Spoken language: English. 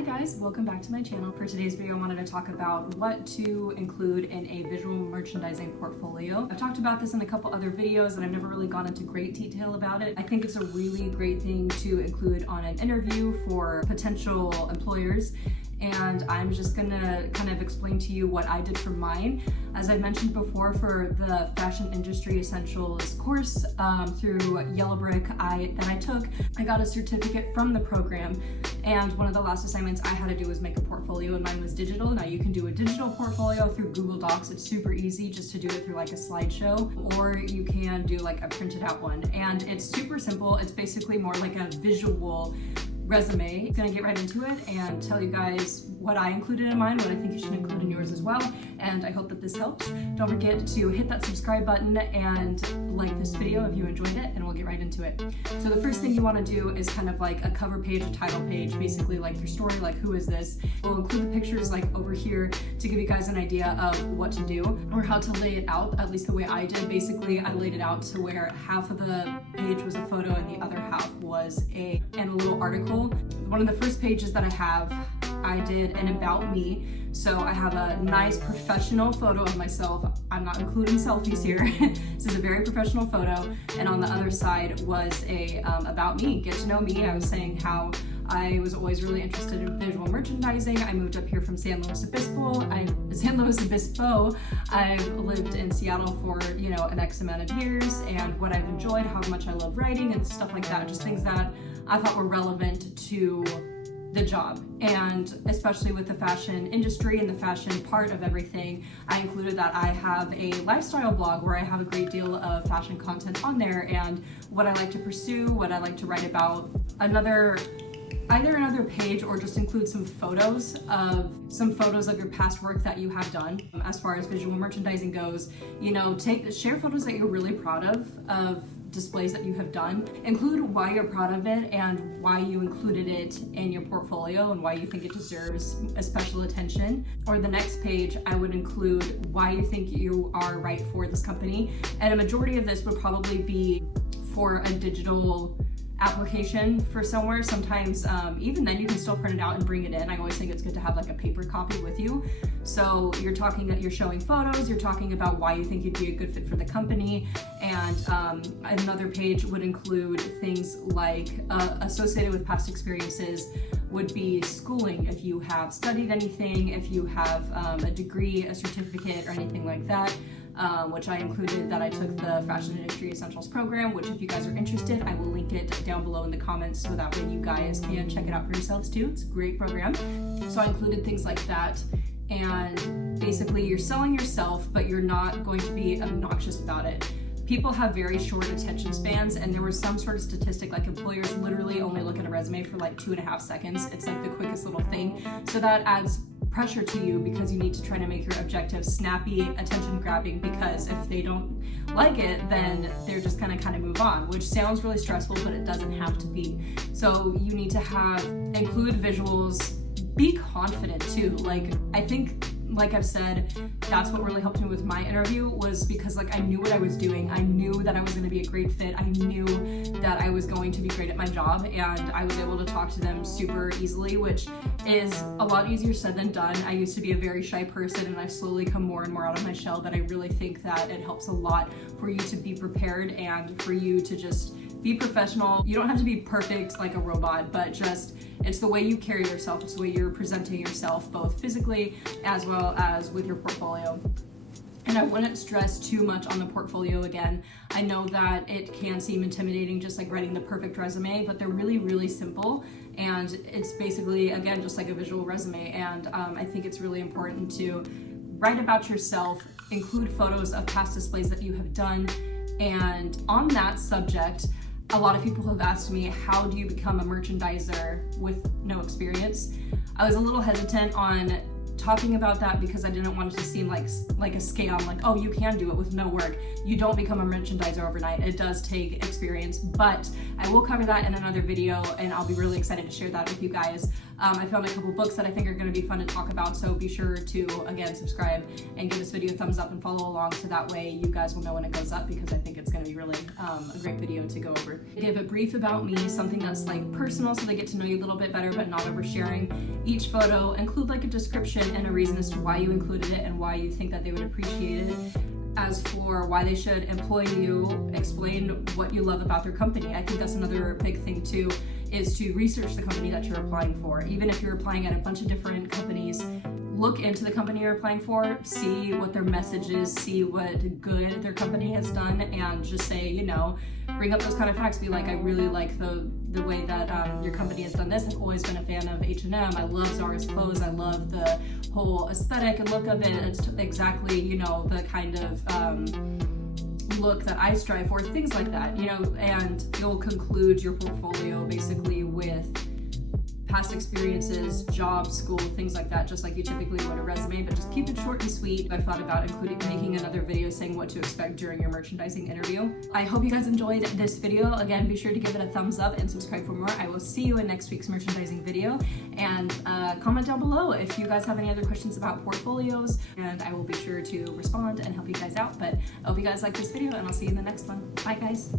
Hi guys, welcome back to my channel. For today's video, I wanted to talk about what to include in a visual merchandising portfolio. I've talked about this in a couple other videos and I've never really gone into great detail about it. I think it's a really great thing to include on an interview for potential employers. And I'm just gonna kind of explain to you what I did for mine. As I mentioned before, for the Fashion Industry Essentials course through Yellowbrick that I took, I got a certificate from the program. And one of the last assignments I had to do was make a portfolio, and mine was digital. Now you can do a digital portfolio through Google Docs. It's super easy just to do it through like a slideshow, or you can do like a printed out one. And it's super simple. It's basically more like a visual resume. I'm gonna get right into it and tell you guys what I included in mine, what I think you should include in yours as well, and I hope that this helps. Don't forget to hit that subscribe button and like this video if you enjoyed it, and we'll get right into it. So the first thing you want to do is kind of like a cover page, a title page, basically like your story, like who is this? We'll include the pictures like over here to give you guys an idea of what to do or how to lay it out, at least the way I did. Basically, I laid it out to where half of the page was a photo and the other half was a little article. One of the first pages that I did an about me. So I have a nice professional photo of myself. I'm not including selfies here. This is a very professional photo. And on the other side was a about me, get to know me. I was saying how I was always really interested in visual merchandising. I moved up here from San Luis Obispo. I've lived in Seattle for, an X amount of years, and what I've enjoyed, how much I love writing and stuff like that, just things that I thought were relevant to the job. And especially with the fashion industry and the fashion part of everything, I included that I have a lifestyle blog where I have a great deal of fashion content on there and what I like to pursue, what I like to write about. Either another page or just include some photos of your past work that you have done. As far as visual merchandising goes, share photos that you're really proud of displays that you have done. Include why you're proud of it and why you included it in your portfolio and why you think it deserves a special attention. Or the next page, I would include why you think you are right for this company. And a majority of this would probably be for a digital application for somewhere. Sometimes even then you can still print it out and bring it in. I always think it's good to have like a paper copy with you. So you're showing photos, you're talking about why you think you'd be a good fit for the company. And another page would include things like associated with past experiences would be schooling, if you have studied anything, if you have a degree, a certificate, or anything like that. Which I included that I took the Fashion Industry Essentials program, which if you guys are interested, I will link it down below in the comments so that way you guys can check it out for yourselves too. It's a great program. So I included things like that. And basically you're selling yourself, but you're not going to be obnoxious about it. People have very short attention spans, and there was some sort of statistic like employers literally only look at a resume for like 2.5 seconds. It's like the quickest little thing. So that adds pressure to you because you need to try to make your objective snappy, attention grabbing, because if they don't like it, then they're just gonna kind of move on, which sounds really stressful, but it doesn't have to be. So you need to include visuals, be confident too. I think, like I've said, that's what really helped me with my interview, was because I knew what I was doing. I knew that I was going to be a great fit. I knew that I was going to be great at my job, and I was able to talk to them super easily, which is a lot easier said than done. I used to be a very shy person, and I've slowly come more and more out of my shell, but I really think that it helps a lot for you to be prepared and for you to just be professional. You don't have to be perfect like a robot, but just it's the way you carry yourself, it's the way you're presenting yourself, both physically as well as with your portfolio. And I wouldn't stress too much on the portfolio again. I know that it can seem intimidating, just like writing the perfect resume, but they're really, really simple. And it's basically, again, just like a visual resume. And I think it's really important to write about yourself, include photos of past displays that you have done. And on that subject, a lot of people have asked me, how do you become a merchandiser with no experience? I was a little hesitant on talking about that because I didn't want it to seem like a scam, like, oh, you can do it with no work. You don't become a merchandiser overnight. It does take experience, but I will cover that in another video, and I'll be really excited to share that with you guys. I found a couple books that I think are going to be fun to talk about, so be sure to, again, subscribe and give this video a thumbs up and follow along, so that way you guys will know when it goes up, because I think it's going to be really a great video to go over. I give a brief about me, something that's like personal, so they get to know you a little bit better, but not oversharing. Each photo include like a description and a reason as to why you included it and why you think that they would appreciate it. As for why they should employ you, explain what you love about their company. I think that's another big thing too, is to research the company that you're applying for. Even if you're applying at a bunch of different companies, look into the company you're applying for, see what their message is, see what good their company has done, and just say, you know, bring up those kind of facts. Be like, I really like the way that your company has done this. I've always been a fan of H&M. I love Zara's clothes. I love the whole aesthetic and look of it. It's exactly, you know, the kind of look that I strive for, things like that, you know, and you'll conclude your portfolio basically with past experiences, jobs, school, things like that, just like you typically would a resume, but just keep it short and sweet. I've thought about making another video saying what to expect during your merchandising interview. I hope you guys enjoyed this video. Again, be sure to give it a thumbs up and subscribe for more. I will see you in next week's merchandising video, and comment down below if you guys have any other questions about portfolios, and I will be sure to respond and help you guys out. But I hope you guys like this video, and I'll see you in the next one. Bye, guys.